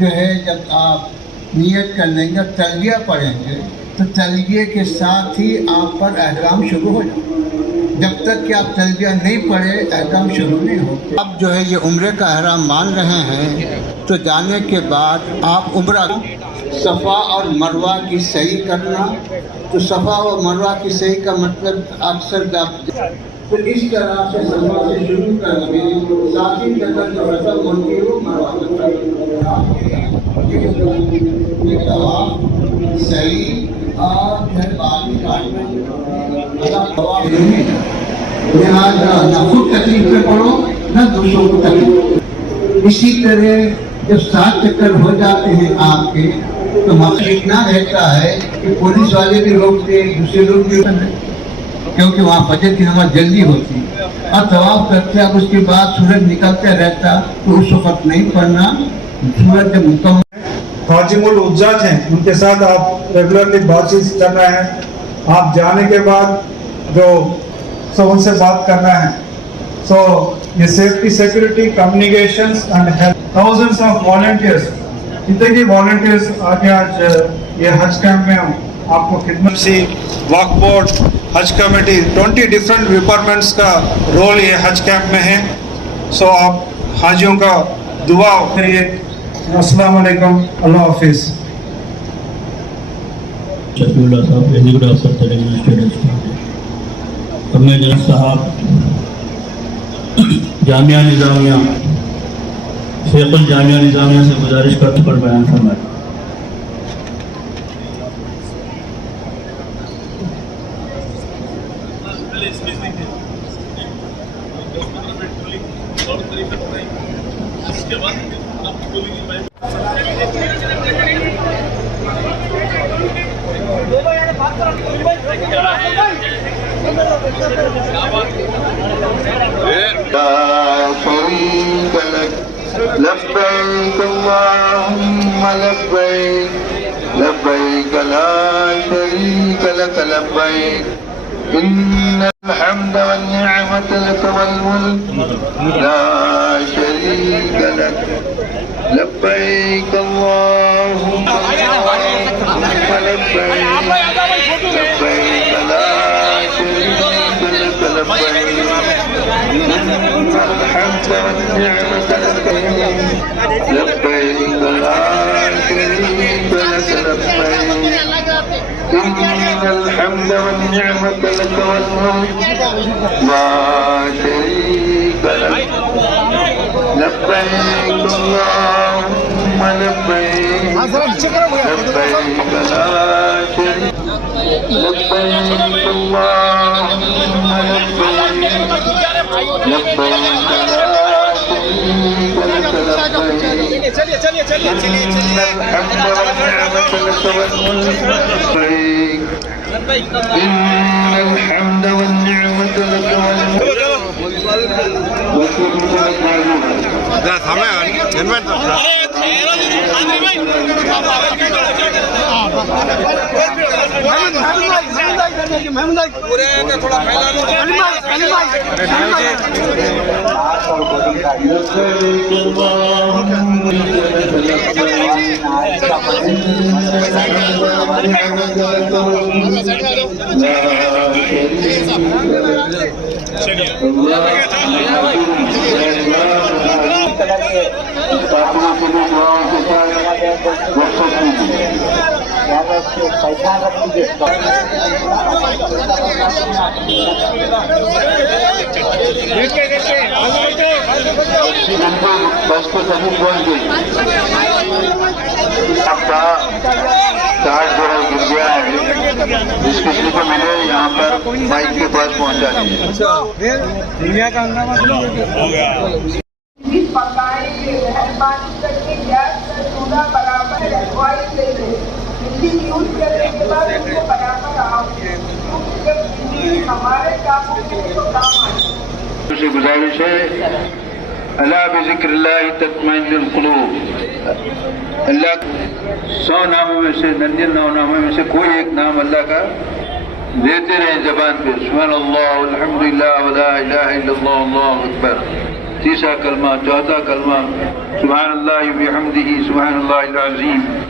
जो है जब आप नियत कर लेंगे, तलबिया पढ़ेंगे, तो तलबिया के साथ ही आप पर एहराम शुरू हो जाए। जब तक कि आप तलबिया नहीं पढ़े एहराम शुरू नहीं हो। अब जो है ये उम्रे का एहराम मान रहे हैं, तो जाने के बाद आप उम्रा सफ़ा और मरवा की सही करना। तो सफ़ा और मरवा की सही का मतलब अक्सर तो इस तरह से सफ़ा से शुरू करेंगे, साथ ही तक जो रस्म होती है वो मरवा सही और न खुद तकलीफ में पड़ो न दूसरों को तकलीफ। इसी तरह जब 7 चक्कर हो जाते हैं आपके, तो मकसद इतना रहता है कि पुलिस वाले भी रोकते, दूसरे लोग भी रोकते, क्योंकि वहाँ फजर की नमाज जल्दी होती। और तवाफ करते अब उसके बाद सूरज निकलते रहता, तो उस वक्त नहीं पढ़ना। सूरज जब मुकम्मल हाजिमुल उज्जाज हैं, उनके साथ आप रेगुलरली बातचीत करना है। आप जाने के बाद जो उनसे बात करना है। सो ये safety, security, communications and health, thousands of volunteers, कितने की वॉलंटियर्स आज ये हज कैंप में आपको खिदमत सी वक्फ बोर्ड, हज कमेटी, 20 डिफरेंट डिपार्टमेंट्स का रोल ये हज कैंप में है। सो आप हाजियों का दुआ करिए। अस्सलाम वालेकुम, अल्लाह हाफिज। शफीउल्लाह साहब एग्जीक्यूटिव अफसर तेलंगाना स्टेट एजुकेशन, हमें जनाब साहब जामिया निज़ामिया शेखुल जामिया निज़ामिया से गुजारिश करते पर बयान फरमाएं। लब्बैक अल्लाहुम्मा लब्बैक, लब्बैक ला शरीक लक लब्बैक, इन्नल हम्द वन निअमत लक वल मुल्क ला शरीक लक, लब्बैक अल्लाहुम्मा लब्बैक, लब्बैक ला शरीक लक लब्बैक, इन्नल हम्द वन निअमत लक लब्बैक ला शरीक लक लब्बैक, इन्नल हम्द वन निअमत लक वल मुल्क ला शरीक लक, लब्बैक अल्लाहुम्मा लब्बैक, लब्बैक ला शरीक, लब्बैक अल्लाहुम्मा लब्बैक, लब्बैक ला शरीक लक लब्बैक, इन्नल हम्द वन निअमत लक वल मुल्क लब्बैक, इन्नल हम्द वन निअमत लक वल मुल्क। बस को सभी पहुंच गई। आपका चार्ज जो है गिर गया है, जिस किसी को मिले यहाँ पर बाइक के पास पहुंचा दीजिए। दुनिया का अंदाजा हो गया। मेहरबानी करके गैस का चूल्हा बराबर रखवाई ले लें। हिंदी यूज करने के बाद उसको बराबर आओ, जब हिंदी हमारे कामों के लिए तो काम आए। उसे गुजारिश है, अला बिज़िक्रिल्लाह तत्मइन्नुल क़ुलूब। अल्लाह 100 नामों में से, 99 नामों में से कोई एक नाम अल्लाह का लेते रहे जबान पे। सुब्हानअल्लाह वल्हम्दुलिल्लाह वला इलाहा इल्लल्लाह अल्लाहु अकबर। तीसरा कलमा, चौथा कलमा, सुभान अल्लाह बिहम्दिही सुभान अल्लाहिल अज़ीम।